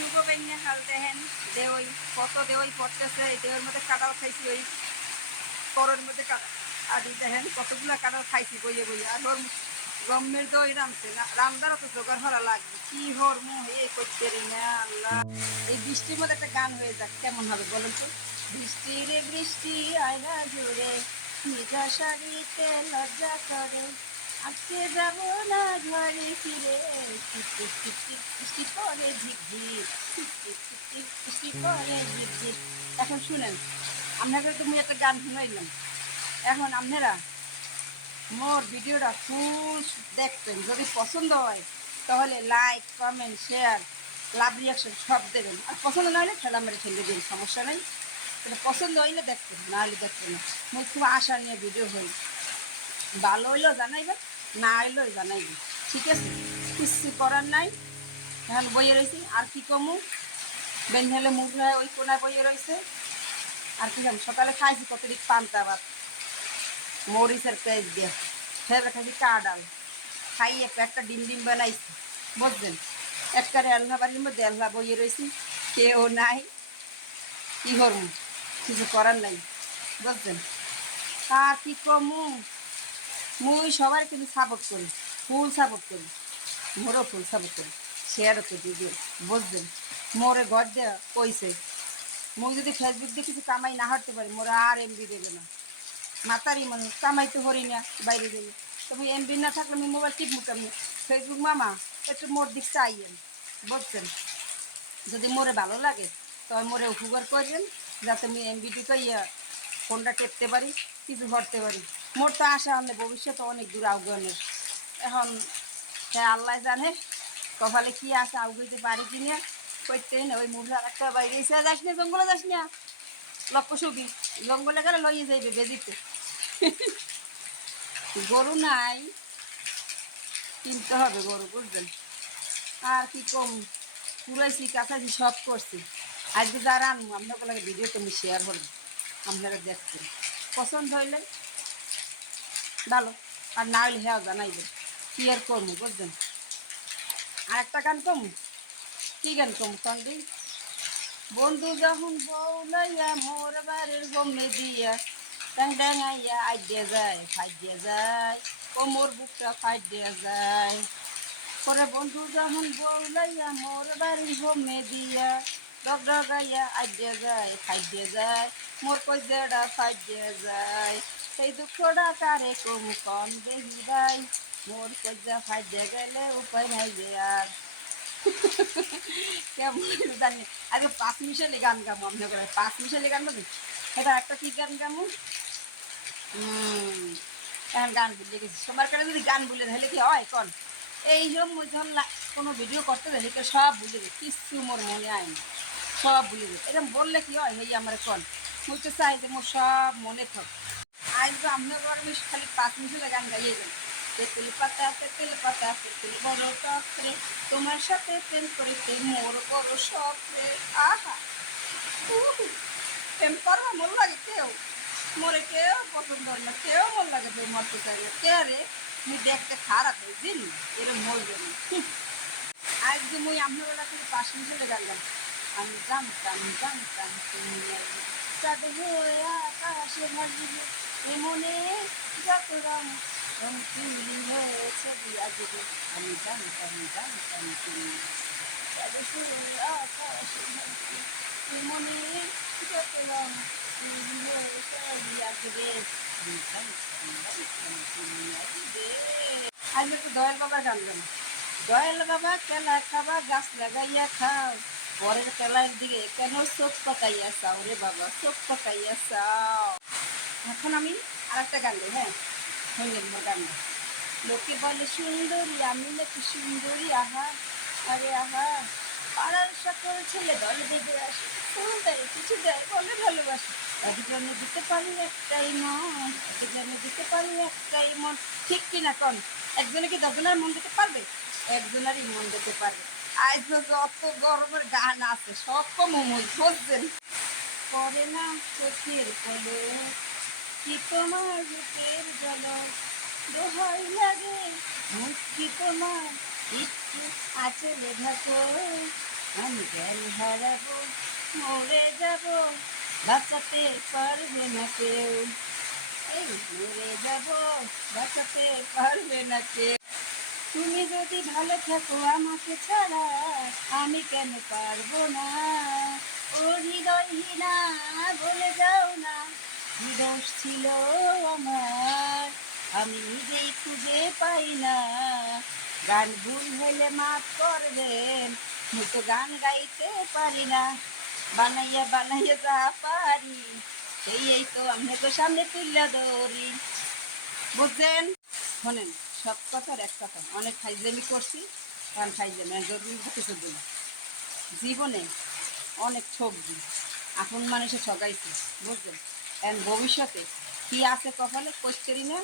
শুকো বেঙ্গে হাল দেখেন দেওই কত দেওই পড়তেছে এই দেওয়ের মধ্যে কাঁঠাল খাইছি ওই করোর মধ্যে আদি দেখেন কতগুলো কাঁঠাল খাইছি বইয়ে বইয়ে আর ওর গমের দই রামছে না রান্নারও তো জোগাড় হরা লাগবে কি হরমু হে করতে রে না আল্লাহ এই বৃষ্টির মধ্যে একটা গান হয়ে যাক কেমন হবে বলুন তো বৃষ্টি রে বৃষ্টি আয়না জুড়ে নিজা শাড়িতে লজ্জা করে আজকে যাব না ঘরে ফিরে বৃষ্টি পরে ঝিকঝিক বৃষ্টি পরে ঝিকঝিক এখন শুনেন আপনাকে তুমি একটা গান শুনাইলাম এখন আপনারা মোর ভিডিওটা ফুল দেখবেন যদি পছন্দ হয় তাহলে লাইক কমেন্ট শেয়ার লাভ রিয়াকশন সব দেবেন আর পছন্দ না হলে ঠেলা মেরে ঠেলে দিন সমস্যা নেই তাহলে পছন্দ হইলে দেখবেন না হলে দেখবেন না মুই খুব আশা নিয়ে ভিডিও হই ভালো হইলেও জানাইবেন না হইলেও জানাইবেন ঠিক আছে কিছু করার নাই এখন বইয়ে রয়েছি আর কি কমু বেঞ্জালে মুখ হয় ওই কোনায় বইয়ে রয়েছে আর কি জানি সকালে খাইছি কতদিক পান্তা ভাত মরিচের পেঁয়াজ দিয়ে ফের খাইছি কাঁডাল খাইয়ে একটা ডিম ডিম বানাইছি বুঝলেন একটা এলনা বাড়ির মধ্যে এলনা বইয়ে রয়েছি কেউ নাই কি করবো কিছু করার নাই বুঝলেন আর কি কমু মুই সবার কিন্তু সাপোর্ট করি ফুল সাপোর্ট করি মোরও ফুল সাপোর্ট করি শেয়ারও তো দিদি বুঝলেন মোরে ঘর দেওয়া কইছে মুই যদি ফেসবুক দিয়ে কিছু কামাই না হারতে পারি মোরা আর এমবি দেবে না মাতারি মানুষ কামাইতে হরি না বাইরে যাই তুমি এমবি না থাকলে আমি মোবাইল টিপমু কেমনি ফেসবুক মামা একটু মোর দিক চাইয়েন বুঝছেন যদি মোরে ভালো লাগে তবে মোরে উপকার করবেন যাতে আমি এমবিটি কইয়া ফোনটা টেপতে পারি কিছু ভরতে পারি মোর তো আশা হলে ভবিষ্যতে অনেক দূর আউগানের এখন হ্যাঁ আল্লাহ জানে কপালে কি আছে আউগাইতে পারি কিনে করতেই না ওই মুরগা একটা বাইরে এসে যাস না জঙ্গলে যাস না লক্ষ্য সুখী জঙ্গলে গেলে লইয়ে যাইবে বেজিতে গরু নাই কিনতে হবে গরু বুঝলেন আর কি কম পুরাইছি কাছাছি সব করছি আজকে যারা আনবো আপনাকে লাগে ভিডিও তুমি শেয়ার করবো আপনারা দেখছেন পছন্দ হইলে ভালো আর না হইলে হ্যাঁ জানাইবেন কি আর করবো বুঝলেন আর একটা গান কম কি গান কম সঙ্গে বন্ধু যখন বউ লইয়া মোর বাড়ির গমে দিয়া ট্যাং ট্যাঙাইয়া আইডিয়া যায় ফাইট দিয়া যায় ও মোর বুকটা ফাইট দিয়া যায় পরে বন্ধু যখন বউ লইয়া মোর বাড়ির গমে দিয়া ডগ ডগাইয়া আইডিয়া যায় ফাইট দিয়া যায় মোর কইজেডা ফাইট দিয়া যায় সেই দুঃখটা কারে কম কম দেখি ভাই মোর কইজা ফাইট দিয়া গেলে উপায় নাই যে আর কেমন জানি আগে 5 মিশালি গান গামো আপনি করে 5 মিশালি গান বলি এটা একটা কি গান গামো এখন গান ভুলে গেছি সবার কাছে যদি গান ভুলে তাহলে কি হয় কন এই জন্য যখন কোনো ভিডিও করতে গেলে তো সব ভুলে যায় কিছু মোর মনে আয় না সব ভুলে যায় এরকম বললে কি হয় এই আমার কন মুই তো চাই যে মোর সব মনে থাক আজ তো আপনার আমি খালি 5 মিশালি গান গাইয়ে যাই তেঁতুল পাতা তেঁতুল বড় টক রে তোমার সাথে প্রেম করিতে মোর বড় শখ রে আহা প্রেম করবো মন লাগে কেউ মোরে কেউ পছন্দ হয় না কেউ মন লাগে প্রেম মারতে চাই না কে রে মুই দেখতে খারাপ হয়ে দিন এরম মরবে না আজ যে মুই আপনার থেকে 5 মিশালে গান গান আমি জানতাম তুমি চাঁদ হয়ে আকাশে ভাসিবে এমনে যত রং রঙিলি হয়েছে দিয়া দেবে আমি জানতাম তুমি চাঁদ হয়ে আকাশে ভাসিবে এমনে যত রং রঙিলি হয়েছে দিয়া দেবে আমি জানতাম তুমি আসবে আজ একটু দয়াল বাবার গান গান দয়াল বাবা কেলা খাবা গাছ লাগাইয়া খাও পরের কেলার দিকে কেন চোখ পাকাইয়া চাও রে বাবা চোখ পাকাইয়া চাও এখন আমি আর একটা গান গাই হ্যাঁ শুনলেন মোর গান লোকে বলে সুন্দরী আমি নাকি সুন্দরী আহা আরে আহা পাড়ার সকল ছেলে দল বেঁধে আসে ফুল দেয় কিছু দেয় বলে ভালোবাসে একজনে দিতে পারি একটাই মন একজনে দিতে পারি একটাই মন ঠিক কিনা কন একজনে কি 10 জনের মন দিতে পারবে একজনেরই মন দিতে পারবে আজ যত গরমের গান আছে সব কমই বুঝছেন পরে না চোখের পলে কি তোমার বুকের জল দোহাই লাগে মুক্তি তোমার একটু আঁচলে ঢাকো আমি জ্ঞান হারাবো, মরে যাব, বাঁচাতে পারবে না কেউ। এই মরে যাব, বাঁচাতে পারবে না কেউ। তুমি যদি ভালো থাকো আমাকে ছাড়া, আমি কেন পারবো না? ও হৃদয়হীনা, বলে যাও না কি দোষ ছিল আমার, আমি নিজেই খুঁজে পাই না। গান ভুল হলে মাফ করবেন, আমি তো গান গাইতে পারি না। বানাইয়া বানাইয়া যা পারি, এই তো আপনাকে সামনে তুললা দৌড়ি। বুঝছেন? শোনেন, সব কথার এক কথা, অনেক ফাইজলামি করছি, কারণ ফাইজলামি জরুরি কিছু দিন জীবনে অনেক সবজি আপন মানুষে ঠকাইছে, বুঝলেন? এখন ভবিষ্যতে কি আছে কপালে করি না,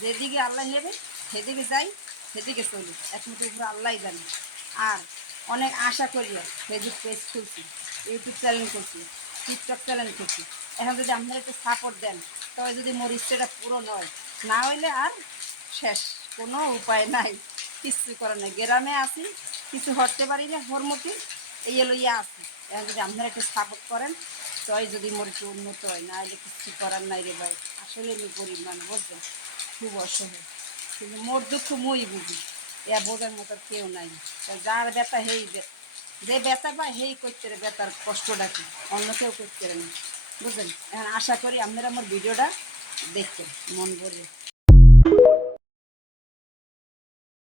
যেদিকে আল্লাহ নেবে সেদিকে যাই, সেদিকে চলি, একমাত্র উপরে আল্লাহ জানে। আর অনেক আশা করিয়া ফেসবুক পেজ খুলছি, ইউটিউব চ্যানেল করছি, টিকটক চ্যানেল করছি। এখন যদি আপনারা একটু সাপোর্ট দেন, তবে যদি মোর ইচ্ছেটা পূরণ হয়, না হইলে আর শেষ, কোনো উপায় নাই, কিছু করার নাই। গ্রামে আসি, কিছু হরতে পারি না, হরমতি এই লইয়া আসি। এখন যদি আপনারা একটু সাপোর্ট করেন, তবে যদি মোর একটু উন্নত হয়, না হলে কিছু করার নাই রে ভাই। আসলে আমি গরিব মানুষ, বুঝলেন, খুব অসহায়, কিন্তু মোর দুঃখ মই বুঝি, এ বোঝার মতো কেউ নাই। যার ব্যথা হেই যে ব্যথা পায় হেই করতে রে ব্যথার কষ্টটা কি, অন্য কেউ করতে না, বুঝলেন? এখন আশা করি আপনারা আমার ভিডিওটা দেখবেন মন ভরে।